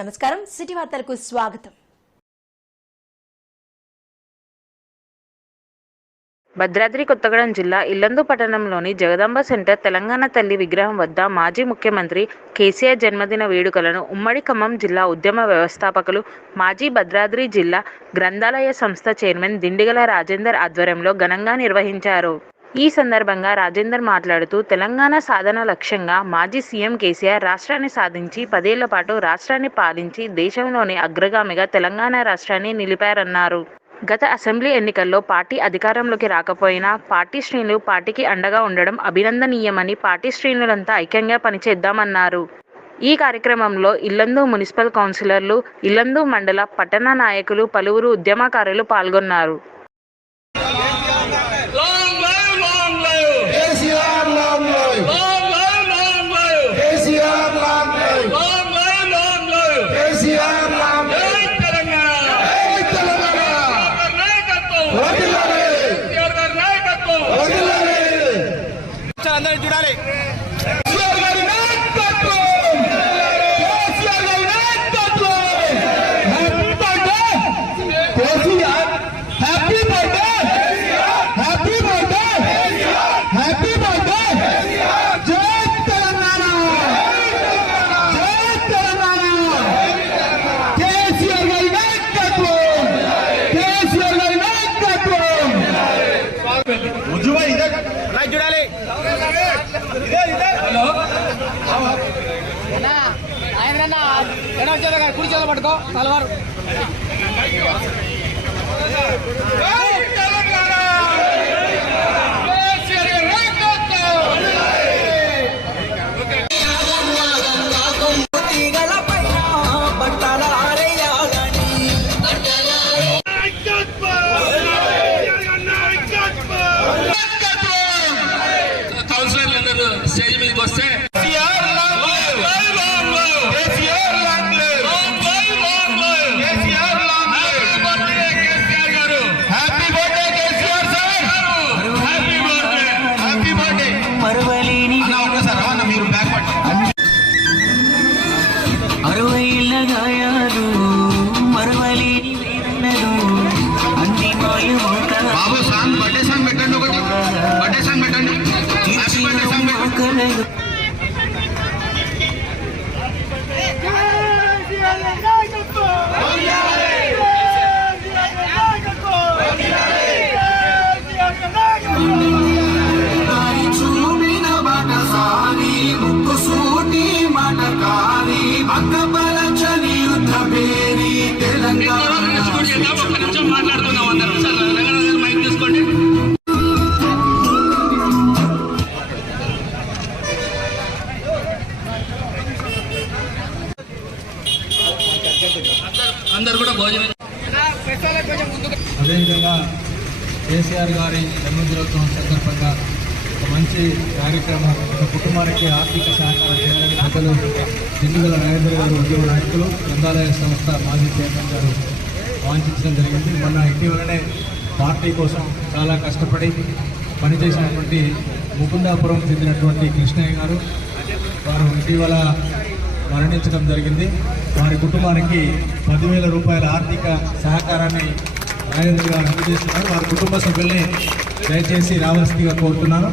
నమస్కారం. సిటీ వార్తలకు స్వాగతం. భద్రాద్రి కొత్తగూడెం జిల్లా ఇల్లందు పట్టణంలోని జగదాంబ సెంటర్ తెలంగాణ తల్లి విగ్రహం వద్ద మాజీ ముఖ్యమంత్రి కేసీఆర్ జన్మదిన వేడుకలను ఉమ్మడి ఖమ్మం జిల్లా ఉద్యమ వ్యవస్థాపకులు మాజీ భద్రాద్రి జిల్లా గ్రంథాలయ సంస్థ చైర్మన్ దిండిగల రాజేందర్ ఆధ్వర్యంలో ఘనంగా నిర్వహించారు. ఈ సందర్భంగా రాజేందర్ మాట్లాడుతూ తెలంగాణ సాధన లక్ష్యంగా మాజీ సీఎం కేసీఆర్ రాష్ట్రాన్ని సాధించి పదేళ్ళ పాటు రాష్ట్రాన్ని పాలించి దేశంలోని అగ్రగామిగా తెలంగాణ రాష్ట్రాన్ని నిలిపారన్నారు. గత అసెంబ్లీ ఎన్నికల్లో పార్టీ అధికారంలోకి రాకపోయినా పార్టీ శ్రేణులు పార్టీకి అండగా ఉండడం అభినందనీయమని పార్టీ శ్రేణులంతా ఐక్యంగా పనిచేద్దామన్నారు. ఈ కార్యక్రమంలో ఇల్లందు మున్సిపల్ కౌన్సిలర్లు ఇల్లందు మండల పట్టణ నాయకులు పలువురు ఉద్యమకారులు పాల్గొన్నారు. ఎడ చేత కుడి చేత పట్టుకో తలవారు. Thank you. కార్యక్రమాలు ఒక కుటుంబానికి ఆర్థిక సహకారం చేయాలని పెద్దలు దిండుగల నరేంద్ర గారు ఉద్యోగ నాయకులు గ్రంథాలయ సంస్థ మాజీ చైర్మన్ గారు వాంఛించడం జరిగింది. మొన్న ఇటీవలనే పార్టీ కోసం చాలా కష్టపడి పనిచేసినటువంటి ముకుందాపురం చెందినటువంటి కృష్ణయ్య గారు వారు ఇటీవల మరణించడం జరిగింది. వారి కుటుంబానికి పదివేల రూపాయల ఆర్థిక సహకారాన్ని నరేంద్ర గారు అందజేస్తున్నారు. వారి కుటుంబ సభ్యుల్ని దయచేసి రావాల్సిందిగా కోరుతున్నాను.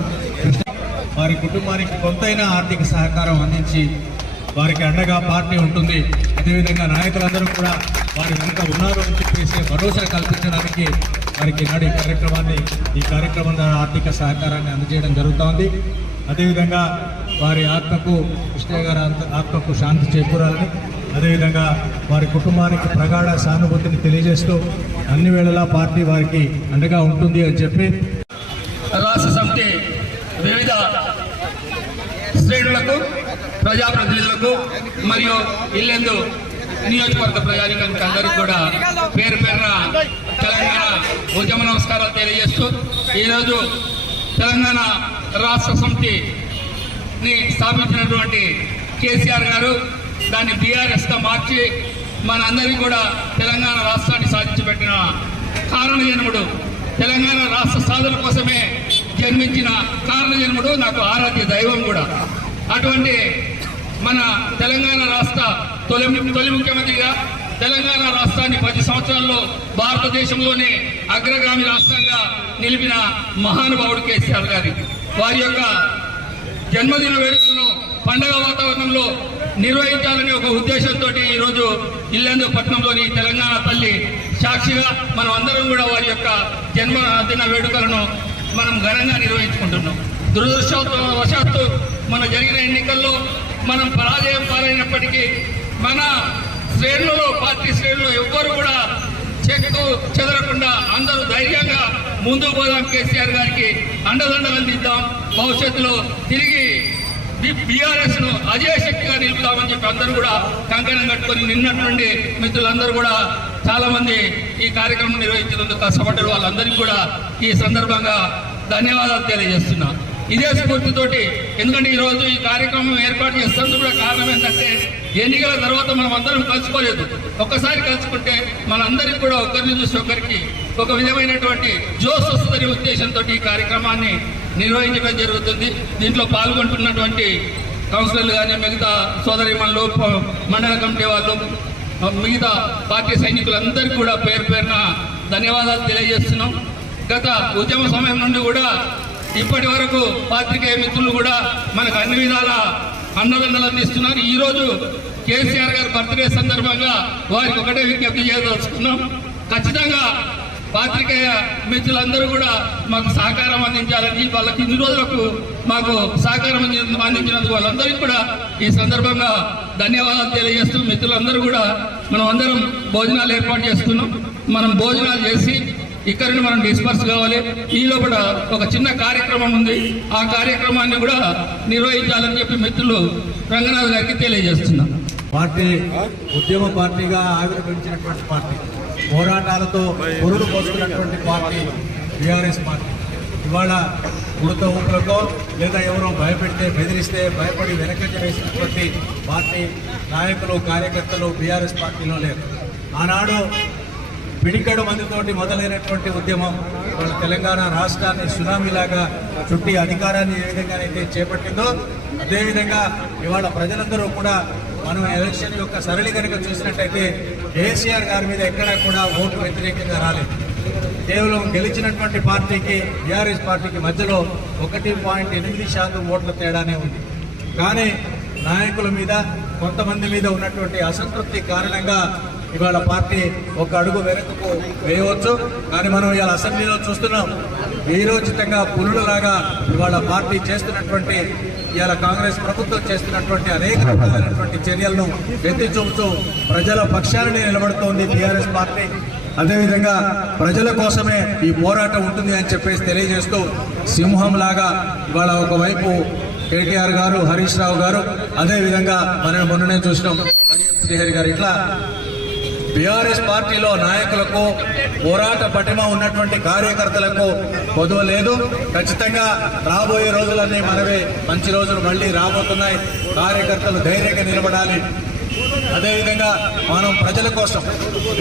వారి కుటుంబానికి కొంతైనా ఆర్థిక సహకారం అందించి వారికి అండగా పార్టీ ఉంటుంది. అదేవిధంగా నాయకులందరూ కూడా వారి వెనుక ఉన్నారు అని చెప్పేసి భరోసా కల్పించడానికి వారికి నాడు ఈ కార్యక్రమాన్ని ఈ కార్యక్రమం ద్వారా ఆర్థిక సహకారాన్ని అందజేయడం జరుగుతోంది. అదేవిధంగా వారి ఆత్మకు కృష్ణయ్య గారి ఆత్మకు శాంతి చేకూరాలని అదేవిధంగా వారి కుటుంబానికి ప్రగాఢ సానుభూతిని తెలియజేస్తూ అన్ని వేళలా పార్టీ వారికి అండగా ఉంటుంది అని చెప్పి రాష్ట్ర సమితి వివిధ శ్రేణులకు ప్రజాప్రతినిధులకు మరియు ఇల్లెందు నియోజకవర్గ ప్రజానికానికి అందరికీ కూడా పేరు పేరున తెలంగాణ ఉద్యమ నమస్కారాలు తెలియజేస్తూ ఈరోజు తెలంగాణ రాష్ట్ర సమితిని స్థాపించినటువంటి కేసీఆర్ గారు దాన్ని బీఆర్ఎస్గా మార్చి మనందరికీ కూడా తెలంగాణ రాష్ట్రాన్ని సాధించి పెట్టిన తెలంగాణ రాష్ట్ర సాధన కోసమే జన్మించిన కారణజన్ముడు నాకు ఆరాధ్య దైవం కూడా. అటువంటి మన తెలంగాణ రాష్ట్ర తొలి తొలి ముఖ్యమంత్రిగా తెలంగాణ రాష్ట్రాన్ని పది సంవత్సరాల్లో భారతదేశంలోనే అగ్రగామి రాష్ట్రంగా నిలిపిన మహానుభావుడు కేసీఆర్ గారి. వారి యొక్క జన్మదిన వేడుకలను పండగ వాతావరణంలో నిర్వహించాలనే ఒక ఉద్దేశంతో ఈరోజు ఇల్లందు పట్టణంలోని తెలంగాణ తల్లి సాక్షిగా మనం అందరం కూడా వారి యొక్క జన్మదిన వేడుకలను మనం ఘనంగా నిర్వహించుకుంటున్నాం. దురదృష్టవశాత్తు మన జరిగిన ఎన్నికల్లో మనం పరాజయం పాలైనప్పటికీ మన శ్రేణులలో పార్టీ శ్రేణులు ఎవ్వరు కూడా చెక్కు చెదరకుండా అందరూ ధైర్యంగా ముందుకు పోదాం కేసీఆర్ గారికి అండదండలు అందిద్దాం. భవిష్యత్తులో తిరిగి బీఆర్ఎస్ను అజయ శక్తిగా నిలుపుతామని చెప్పి అందరూ కూడా కంకణం కట్టుకొని నిన్నటి నుండి మిత్రులందరూ కూడా చాలా మంది ఈ కార్యక్రమం నిర్వహించినందుకు కష్టపడ్డారు వాళ్ళందరికీ కూడా ఈ సందర్భంగా ధన్యవాదాలు తెలియజేస్తున్నా. ఇదే స్ఫూర్తితోటి ఎందుకంటే ఈ రోజు ఈ కార్యక్రమం ఏర్పాటు చేస్తున్నందుకు కూడా కారణం ఏంటంటే ఎన్నికల తర్వాత మనం అందరం కలుసుకోలేదు. ఒక్కసారి కలుసుకుంటే మనందరికీ కూడా ఒకరిని చూసి ఒకరికి ఒక విధమైనటువంటి జోస్ వస్తుందనే ఉద్దేశంతో ఈ కార్యక్రమాన్ని నిర్వహించడం జరుగుతుంది. దీంట్లో పాల్గొంటున్నటువంటి కౌన్సిలర్లు కానీ మిగతా సోదరిమణులు మండల కమిటీ వాళ్ళు మిగతా పార్టీ సైనికులందరికీ కూడా పేరు పేరున ధన్యవాదాలు తెలియజేస్తున్నాం. గత ఉద్యమ సమయం నుండి కూడా ఇప్పటి వరకు పాత్రికేయ మిత్రులు కూడా మనకు అన్ని విధాల అన్నదండలు అందిస్తున్నారు. ఈ రోజు కేసీఆర్ గారి బర్త్డే సందర్భంగా వారికి ఒకటే విజ్ఞప్తి చేయదలుచుకున్నాం. ఖచ్చితంగా పాత్రికేయ మిత్రులందరూ కూడా మాకు సహకారం అందించాలని వాళ్ళకి ఇన్ని రోజులకు మాకు సహకారం అందించినందుకు వాళ్ళందరికీ కూడా ఈ సందర్భంగా ధన్యవాదాలు తెలియజేస్తూ మిత్రులందరూ కూడా మనం అందరం భోజనాలు ఏర్పాటు చేస్తున్నాం. మనం భోజనాలు చేసి ఇక్కడ మనం డిస్పర్స్ కావాలి. ఈ లోపల ఒక చిన్న కార్యక్రమం ఉంది. ఆ కార్యక్రమాన్ని కూడా నిర్వహించాలని చెప్పి మిత్రులు రంగనాథ్ గారికి తెలియజేస్తున్నాం. పార్టీ ఉద్యమ పార్టీగా ఆవిర్భవించినటువంటి పార్టీ. పోరాటాలతో పొరుడు పోసుకున్నటువంటి పార్టీ బీఆర్ఎస్ పార్టీ. ఇవాళ ఉడత ఊపులతో లేదా ఎవరో భయపెడితే బెదిరిస్తే భయపడి వెనకటి వేసినటువంటి పార్టీ నాయకులు కార్యకర్తలు బీఆర్ఎస్ పార్టీలో లేరు. ఆనాడు పిడికడు మందితోటి మొదలైనటువంటి ఉద్యమం ఇవాళ తెలంగాణ రాష్ట్రాన్ని సునామీలాగా చుట్టి అధికారాన్ని ఏ విధంగానైతే చేపట్టిందో అదేవిధంగా ఇవాళ ప్రజలందరూ కూడా మనం ఎలక్షన్ యొక్క సరళి కనుక చూసినట్టయితే కేసీఆర్ గారి మీద ఎక్కడా కూడా ఓటు వ్యతిరేకంగా రాలేదు. కేవలం గెలిచినటువంటి పార్టీకి బీఆర్ఎస్ పార్టీకి మధ్యలో ఒకటి పాయింట్ ఎనిమిది శాతం ఓట్ల తేడానే ఉంది. కానీ నాయకుల మీద కొంతమంది మీద ఉన్నటువంటి అసంతృప్తి కారణంగా ఇవాళ పార్టీ ఒక అడుగు వెనుకకు వేయవచ్చు. కానీ మనం ఇవాళ అసెంబ్లీలో చూస్తున్నాం వీరోచితంగా పులులలాగా ఇవాళ పార్టీ చేస్తున్నటువంటి ఇవాళ కాంగ్రెస్ ప్రభుత్వం చేస్తున్నటువంటి అనేక రకాలైనటువంటి చర్యలను ఎత్తి చూపుతూ ప్రజల పక్షాలనే నిలబడుతోంది టీఆర్ఎస్ పార్టీ. అదేవిధంగా ప్రజల కోసమే ఈ పోరాటం ఉంటుంది అని చెప్పేసి తెలియజేస్తూ సింహంలాగా ఇవాళ ఒకవైపు కేటీఆర్ గారు హరీష్ రావు గారు అదేవిధంగా మనం మొన్ననే చూసినాం శ్రీహరి గారు ఇట్లా బీఆర్ఎస్ పార్టీలో నాయకులకు పోరాట పటిమ ఉన్నటువంటి కార్యకర్తలకు పొదువ లేదు. ఖచ్చితంగా రాబోయే రోజులన్నీ మనవే. మంచి రోజులు మళ్ళీ రాబోతున్నాయి. కార్యకర్తలు ధైర్యంగా నిలబడాలి. అదేవిధంగా మనం ప్రజల కోసం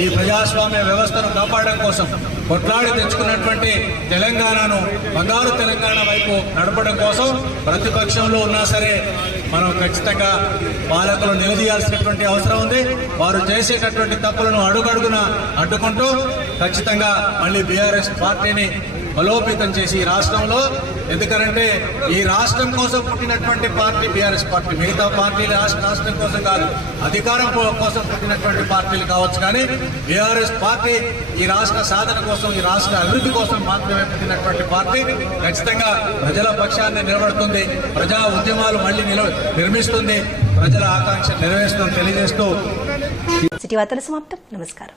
ఈ ప్రజాస్వామ్య వ్యవస్థను కాపాడడం కోసం కొట్లాడి తెచ్చుకున్నటువంటి తెలంగాణను బంగారు తెలంగాణ వైపు నడపడం కోసం ప్రతిపక్షంలో ఉన్నా సరే మనం ఖచ్చితంగా పాలకులు నిలదీయాల్సినటువంటి అవసరం ఉంది. వారు చేసేటటువంటి తప్పులను అడుగడుగున అడ్డుకుంటూ ఖచ్చితంగా మళ్ళీ బీఆర్ఎస్ పార్టీని బలోపేతం చేసి ఈ రాష్ట్రంలో ఎందుకంటే ఈ రాష్ట్రం కోసం పుట్టినటువంటి పార్టీ బీఆర్ఎస్ పార్టీ మిగతా పార్టీలు రాష్ట్ర రాష్ట్రం కోసం కాదు అధికారం కోసం పుట్టినటువంటి పార్టీలు కావచ్చు కానీ బీఆర్ఎస్ పార్టీ ఈ రాష్ట్ర సాధన కోసం ఈ రాష్ట్ర అభివృద్ధి కోసం మాత్రమే పుట్టినటువంటి పార్టీ. ఖచ్చితంగా ప్రజల పక్షాన్ని నిలబడుతుంది ప్రజా ఉద్యమాలు మళ్ళీ నిల నిర్మిస్తుంది ప్రజల ఆకాంక్ష నెరవేరుస్తుంది తెలియజేస్తూ సమాప్తం. నమస్కారం.